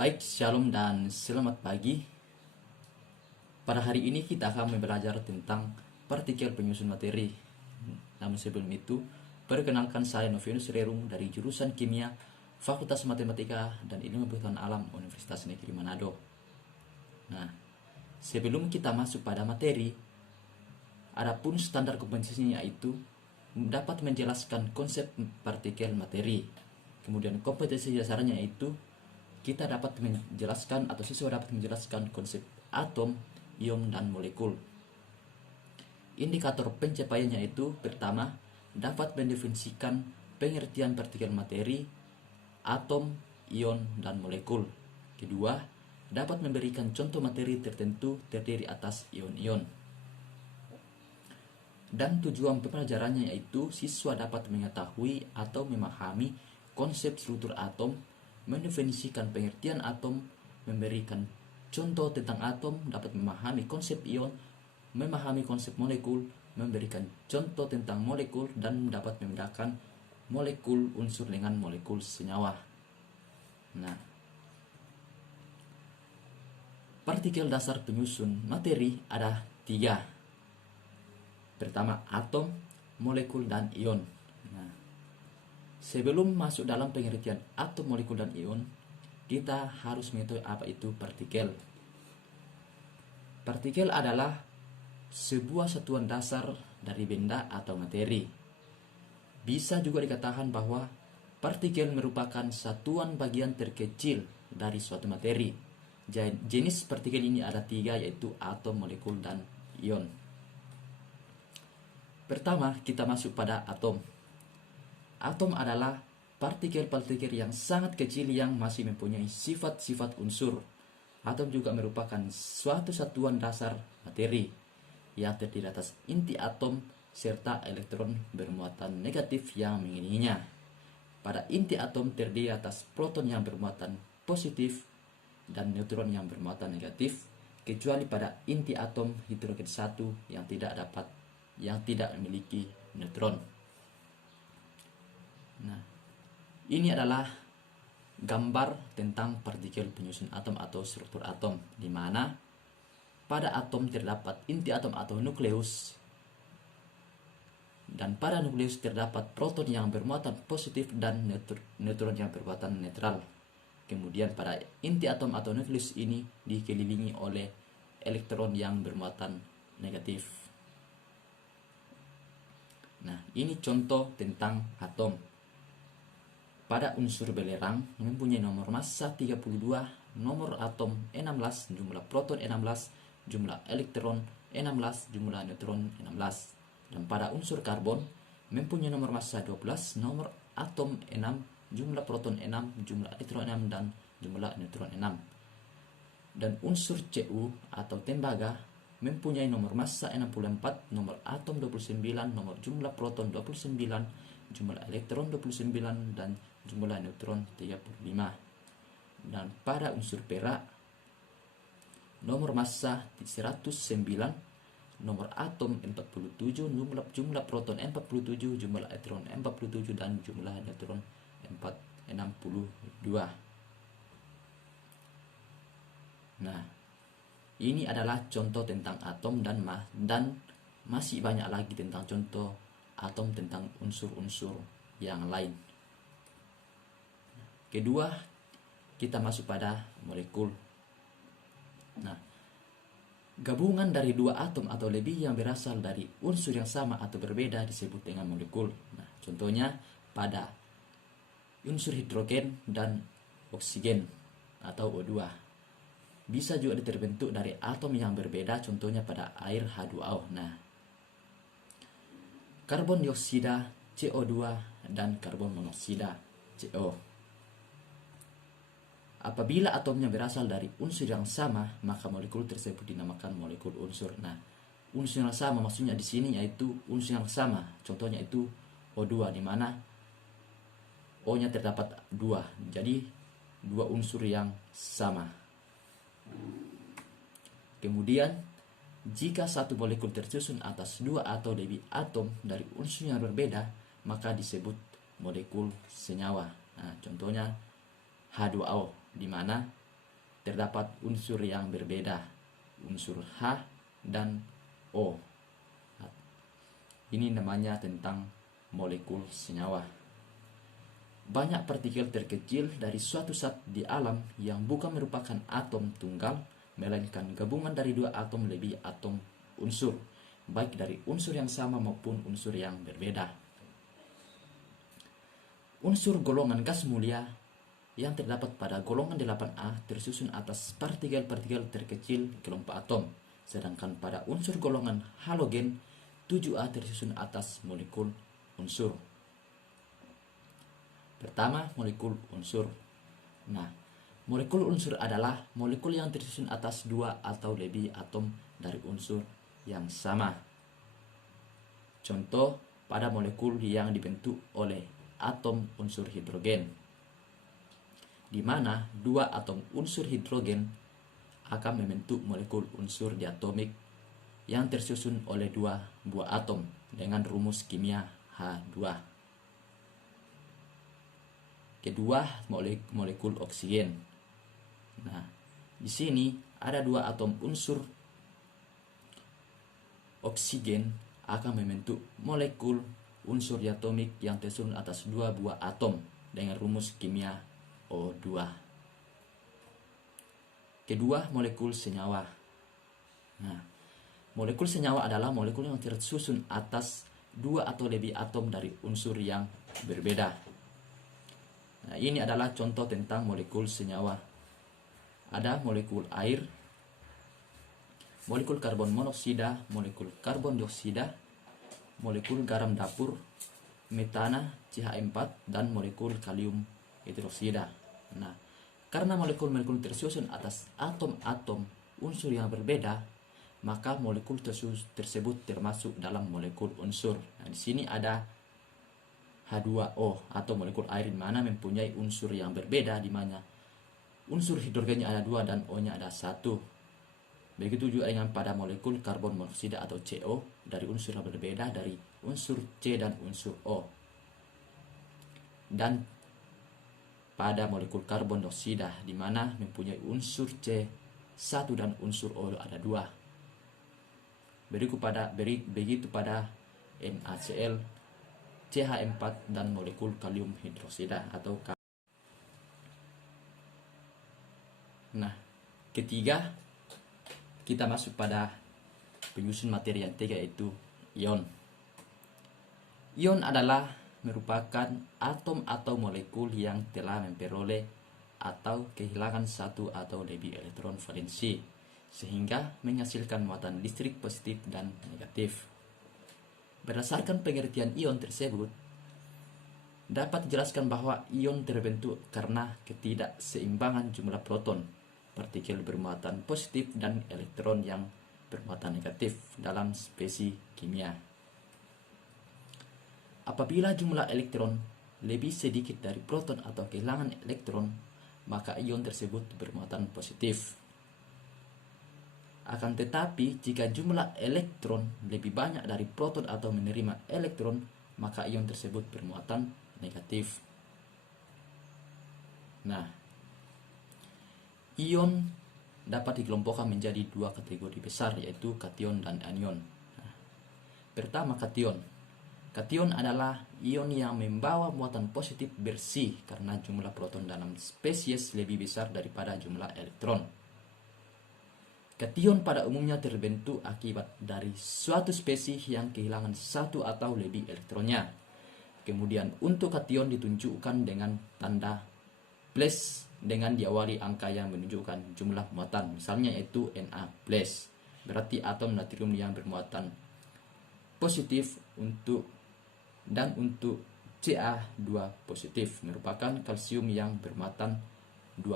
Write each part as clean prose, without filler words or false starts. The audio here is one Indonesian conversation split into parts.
Baik, shalom dan selamat pagi. Pada hari ini kita akan belajar tentang partikel penyusun materi. Namun sebelum itu, perkenalkan saya Novianus Rerum dari jurusan Kimia, Fakultas Matematika dan Ilmu Pengetahuan Alam Universitas Negeri Manado. Nah, sebelum kita masuk pada materi, adapun standar kompetensinya yaitu dapat menjelaskan konsep partikel materi. Kemudian kompetensi dasarnya yaitu kita dapat menjelaskan atau siswa dapat menjelaskan konsep atom, ion, dan molekul. Indikator pencapaiannya itu pertama, dapat mendefinisikan pengertian partikel materi, atom, ion, dan molekul. Kedua, dapat memberikan contoh materi tertentu terdiri atas ion-ion. Dan tujuan pembelajarannya yaitu siswa dapat mengetahui atau memahami konsep struktur atom, mendefinisikan pengertian atom, memberikan contoh tentang atom, dapat memahami konsep ion, memahami konsep molekul, memberikan contoh tentang molekul, dan dapat membedakan molekul unsur dengan molekul senyawa. Nah, partikel dasar penyusun materi ada 3. Pertama, atom, molekul, dan ion. Sebelum masuk dalam pengertian atom, molekul, dan ion, kita harus mengetahui apa itu partikel. Partikel adalah sebuah satuan dasar dari benda atau materi. Bisa juga dikatakan bahwa partikel merupakan satuan bagian terkecil dari suatu materi. Jenis partikel ini ada 3, yaitu atom, molekul, dan ion. Pertama, kita masuk pada atom. Atom adalah partikel-partikel yang sangat kecil yang masih mempunyai sifat-sifat unsur. Atom juga merupakan suatu satuan dasar materi yang terdiri atas inti atom serta elektron bermuatan negatif yang mengelilinginya. Pada inti atom terdiri atas proton yang bermuatan positif dan neutron yang bermuatan negatif, kecuali pada inti atom hidrogen 1 yang tidak memiliki neutron. Nah, ini adalah gambar tentang partikel penyusun atom atau struktur atom, di mana pada atom terdapat inti atom atau nukleus, dan pada nukleus terdapat proton yang bermuatan positif dan neutron yang bermuatan netral. Kemudian pada inti atom atau nukleus ini dikelilingi oleh elektron yang bermuatan negatif. Nah, ini contoh tentang atom. Pada unsur belerang mempunyai nomor massa 32, nomor atom 16, jumlah proton 16, jumlah elektron 16, jumlah neutron 16. Dan pada unsur karbon mempunyai nomor massa 12, nomor atom 6, jumlah proton 6, jumlah elektron 6, dan jumlah neutron 6. Dan unsur Cu atau tembaga mempunyai nomor massa 64, nomor atom 29, nomor jumlah proton 29, jumlah elektron 29, dan jumlah neutron 35. Dan pada unsur perak nomor massa 109, nomor atom 47, jumlah proton 47, jumlah elektron 47, dan jumlah neutron 62. Nah, ini adalah contoh tentang atom dan masih banyak lagi tentang contoh atom tentang unsur-unsur yang lain. Kedua, kita masuk pada molekul. Nah, gabungan dari 2 atom atau lebih yang berasal dari unsur yang sama atau berbeda disebut dengan molekul. Nah, contohnya pada unsur hidrogen dan oksigen atau O2. Bisa juga terbentuk dari atom yang berbeda, contohnya pada air H2O. Nah, karbon dioksida CO2 dan karbon monoksida CO. Apabila atomnya berasal dari unsur yang sama, maka molekul tersebut dinamakan molekul unsur. Nah, unsur yang sama maksudnya di sini yaitu unsur yang sama. Contohnya itu O2, di mana O-nya terdapat 2. Jadi 2 unsur yang sama. Kemudian, jika satu molekul tersusun atas 2 atau lebih atom dari unsur yang berbeda, maka disebut molekul senyawa. Nah, contohnya H2O, di mana terdapat unsur yang berbeda, unsur H dan O. Ini namanya tentang molekul senyawa. Banyak partikel terkecil dari suatu zat di alam yang bukan merupakan atom tunggal, melainkan gabungan dari dua atom lebih atom unsur, baik dari unsur yang sama maupun unsur yang berbeda. Unsur golongan gas mulia yang terdapat pada golongan 8A tersusun atas partikel-partikel terkecil kelompok atom, sedangkan pada unsur golongan halogen 7A tersusun atas molekul unsur. Pertama, molekul unsur. Nah, molekul unsur adalah molekul yang tersusun atas dua atau lebih atom dari unsur yang sama. Contoh pada molekul yang dibentuk oleh atom unsur hidrogen, di mana dua atom unsur hidrogen akan membentuk molekul unsur diatomik yang tersusun oleh dua buah atom dengan rumus kimia H2. Kedua, molekul oksigen. Nah, di sini ada dua atom unsur oksigen akan membentuk molekul unsur diatomik yang tersusun atas dua buah atom dengan rumus kimia O2. Kedua, molekul senyawa. Nah, molekul senyawa adalah molekul yang tersusun atas dua atau lebih atom dari unsur yang berbeda. Nah, ini adalah contoh tentang molekul senyawa. Ada molekul air, molekul karbon monoksida, molekul karbon dioksida, molekul garam dapur, metana, CH4, dan molekul kalium hidroksida. Nah, karena molekul-molekul tersusun atas atom-atom unsur yang berbeda, maka molekul tersebut termasuk dalam molekul unsur. Nah, di sini ada H2O atau molekul air, di mana mempunyai unsur yang berbeda, di mana unsur hidrogennya ada 2 dan O-nya ada 1. Begitu juga dengan pada molekul karbon monoksida atau CO, dari unsur yang berbeda dari unsur C dan unsur O. Dan pada molekul karbon dioksida, di mana mempunyai unsur C 1 dan unsur O ada 2. Begitu pada NaCl, CH4, dan molekul kalium hidroksida atau K. Nah, ketiga, kita masuk pada penyusun materi yang ketiga, yaitu ion. Ion adalah merupakan atom atau molekul yang telah memperoleh atau kehilangan satu atau lebih elektron valensi, sehingga menghasilkan muatan listrik positif dan negatif. Berdasarkan pengertian ion tersebut, dapat dijelaskan bahwa ion terbentuk karena ketidakseimbangan jumlah proton, partikel bermuatan positif, dan elektron yang bermuatan negatif dalam spesies kimia. Apabila jumlah elektron lebih sedikit dari proton atau kehilangan elektron, maka ion tersebut bermuatan positif. Akan tetapi, jika jumlah elektron lebih banyak dari proton atau menerima elektron, maka ion tersebut bermuatan negatif. Nah, ion dapat dikelompokkan menjadi dua kategori besar, yaitu kation dan anion. Nah, pertama, kation. Kation adalah ion yang membawa muatan positif bersih karena jumlah proton dalam spesies lebih besar daripada jumlah elektron. Kation pada umumnya terbentuk akibat dari suatu spesies yang kehilangan satu atau lebih elektronnya. Kemudian untuk kation ditunjukkan dengan tanda plus dengan diawali angka yang menunjukkan jumlah muatan. Misalnya yaitu Na+, berarti atom natrium yang bermuatan positif, untuk Ca2 positif merupakan kalsium yang bermuatan 2+.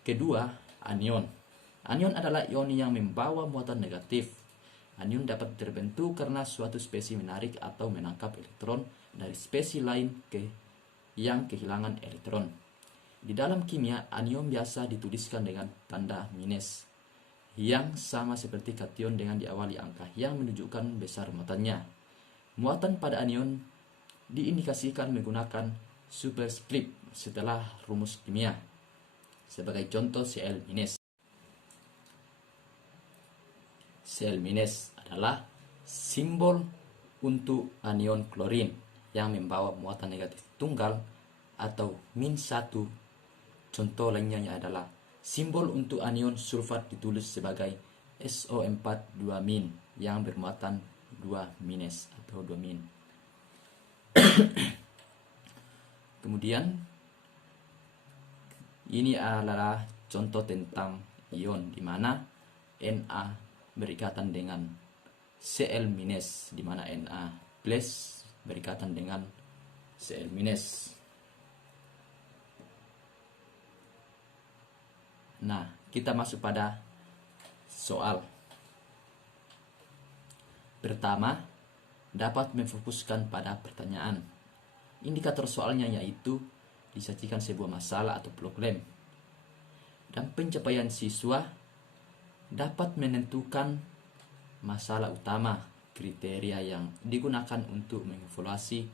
Kedua, anion. Anion adalah ion yang membawa muatan negatif. Anion dapat terbentuk karena suatu spesies menarik atau menangkap elektron dari spesies lain yang kehilangan elektron. Di dalam kimia, anion biasa dituliskan dengan tanda minus, yang sama seperti kation dengan diawali angka yang menunjukkan besar muatannya. Muatan pada anion diindikasikan menggunakan superscript setelah rumus kimia. Sebagai contoh Cl-. Cl- adalah simbol untuk anion klorin yang membawa muatan negatif tunggal atau -1. Contoh lainnya adalah simbol untuk anion sulfat ditulis sebagai SO4 2- yang bermuatan 2- atau 2-. Kemudian ini adalah contoh tentang ion di mana Na berikatan dengan Cl-, di mana Na plus berikatan dengan Cl-. Nah, kita masuk pada soal. Pertama, dapat memfokuskan pada pertanyaan. Indikator soalnya yaitu disajikan sebuah masalah atau problem. Dan pencapaian siswa dapat menentukan masalah utama, kriteria yang digunakan untuk mengevaluasi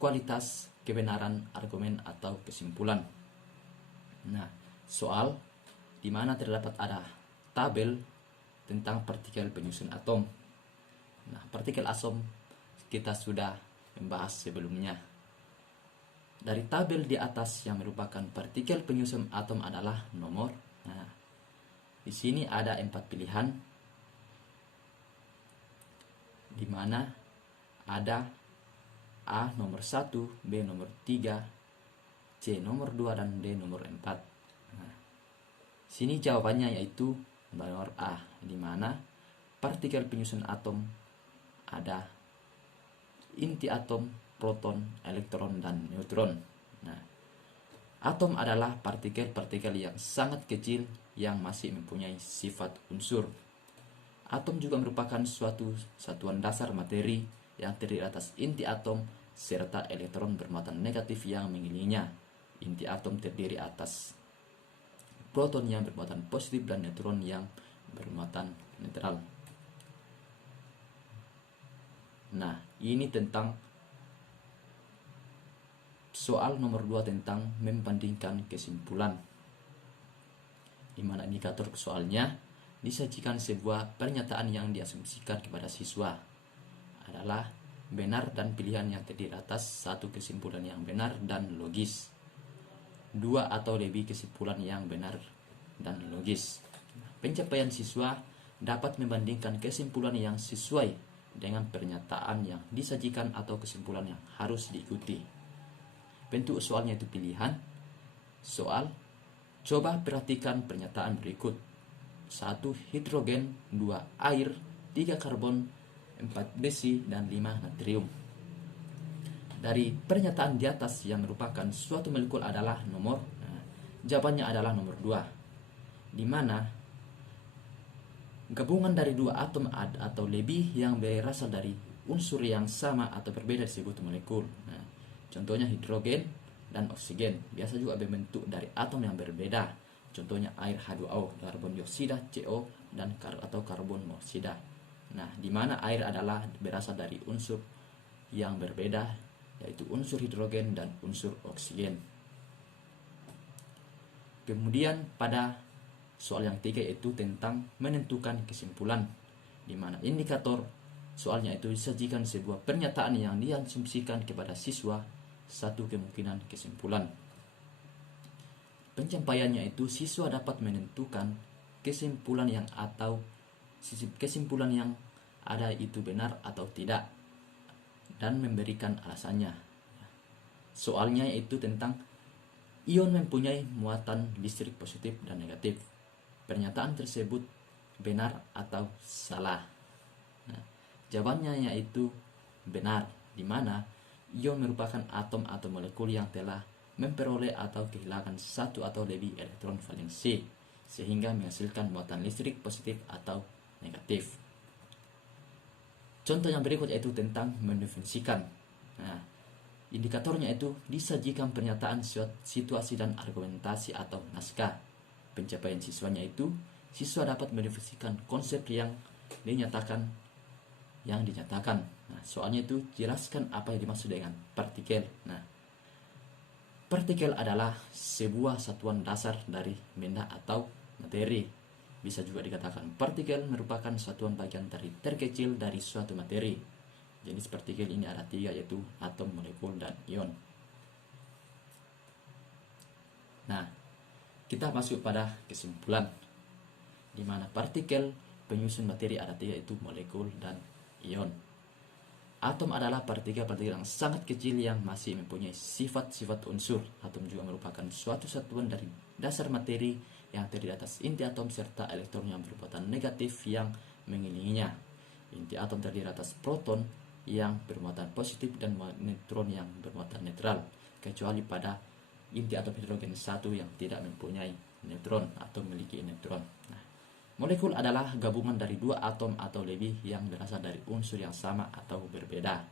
kualitas kebenaran argumen atau kesimpulan. Nah, soal di mana terdapat ada tabel tentang partikel penyusun atom. Nah, partikel atom kita sudah membahas sebelumnya. Dari tabel di atas yang merupakan partikel penyusun atom adalah nomor. Nah, di sini ada 4 pilihan, di mana ada A nomor 1, B nomor 3, C nomor 2, dan D nomor 4. Nah, sini jawabannya yaitu nomor A, di mana partikel penyusun atom ada inti atom, proton, elektron, dan neutron. Nah, atom adalah partikel-partikel yang sangat kecil yang masih mempunyai sifat unsur. Atom juga merupakan suatu satuan dasar materi yang terdiri atas inti atom serta elektron bermuatan negatif yang mengelilinginya. Inti atom terdiri atas proton yang bermuatan positif dan neutron yang bermuatan netral. Nah, ini tentang soal nomor 2 tentang membandingkan kesimpulan, di mana indikator soalnya disajikan sebuah pernyataan yang diasumsikan kepada siswa adalah benar dan pilihan yang terdiri atas satu kesimpulan yang benar dan logis, 2 atau lebih kesimpulan yang benar dan logis. Pencapaian siswa dapat membandingkan kesimpulan yang sesuai dengan pernyataan yang disajikan atau kesimpulan yang harus diikuti. Bentuk soalnya itu pilihan soal. Coba perhatikan pernyataan berikut: 1 hidrogen, 2 air, 3 karbon, 4 besi, dan 5 natrium. Dari pernyataan di atas yang merupakan suatu molekul adalah nomor, jawabannya adalah nomor 2, di mana gabungan dari 2 atom atau lebih yang berasal dari unsur yang sama atau berbeda disebut molekul. Nah, contohnya hidrogen dan oksigen biasa juga berbentuk dari atom yang berbeda. Contohnya air H2O, karbon dioksida, CO, dan atau karbon monoksida. Nah, di mana air adalah berasal dari unsur yang berbeda, yaitu unsur hidrogen dan unsur oksigen. Kemudian pada soal yang ketiga yaitu tentang menentukan kesimpulan, di mana indikator soalnya itu disajikan sebuah pernyataan yang diasumsikan kepada siswa satu kemungkinan kesimpulan. Pencapaiannya itu siswa dapat menentukan kesimpulan yang ada itu benar atau tidak dan memberikan alasannya. Soalnya itu tentang ion mempunyai muatan listrik positif dan negatif. Pernyataan tersebut benar atau salah? Nah, jawabannya yaitu benar, di mana ion merupakan atom atau molekul yang telah memperoleh atau kehilangan satu atau lebih elektron valensi sehingga menghasilkan muatan listrik positif atau negatif. Contoh yang berikut yaitu tentang mendefinisikan. Nah, indikatornya itu disajikan pernyataan, situasi, dan argumentasi atau naskah. Pencapaian siswanya itu siswa dapat mendefinisikan konsep yang dinyatakan. Nah, soalnya itu jelaskan apa yang dimaksud dengan partikel. Nah, Partikel adalah sebuah satuan dasar dari benda atau materi. Bisa juga dikatakan partikel merupakan satuan bagian dari terkecil dari suatu materi. Jenis partikel ini ada 3, yaitu atom, molekul, dan ion. Nah, kita masuk pada kesimpulan, di mana partikel penyusun materi ada 3, yaitu molekul dan ion. Atom adalah partikel-partikel yang sangat kecil yang masih mempunyai sifat-sifat unsur. Atom juga merupakan suatu satuan dari dasar materi yang terdiri atas inti atom serta elektron yang bermuatan negatif yang mengelilinginya. Inti atom terdiri atas proton yang bermuatan positif dan neutron yang bermuatan netral, kecuali pada inti atom hidrogen 1 yang tidak mempunyai neutron atau memiliki neutron. Molekul adalah gabungan dari 2 atom atau lebih yang berasal dari unsur yang sama atau berbeda.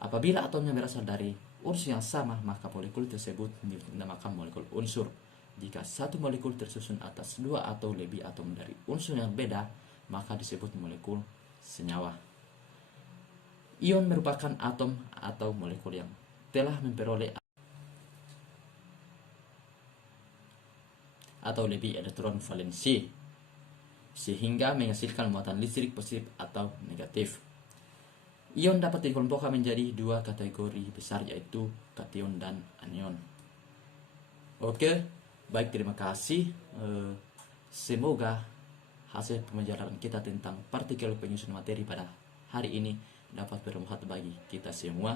Apabila atomnya berasal dari unsur yang sama, maka molekul tersebut dinamakan molekul unsur. Jika satu molekul tersusun atas 2 atau lebih atom dari unsur yang berbeda, maka disebut molekul senyawa. Ion merupakan atom atau molekul yang telah memperoleh atau lebih elektron valensi, sehingga menghasilkan muatan listrik positif atau negatif. Ion dapat dikelompokkan menjadi 2 kategori besar, yaitu kation dan anion. Oke, baik, terima kasih. Semoga hasil pembelajaran kita tentang partikel penyusun materi pada hari ini dapat bermanfaat bagi kita semua.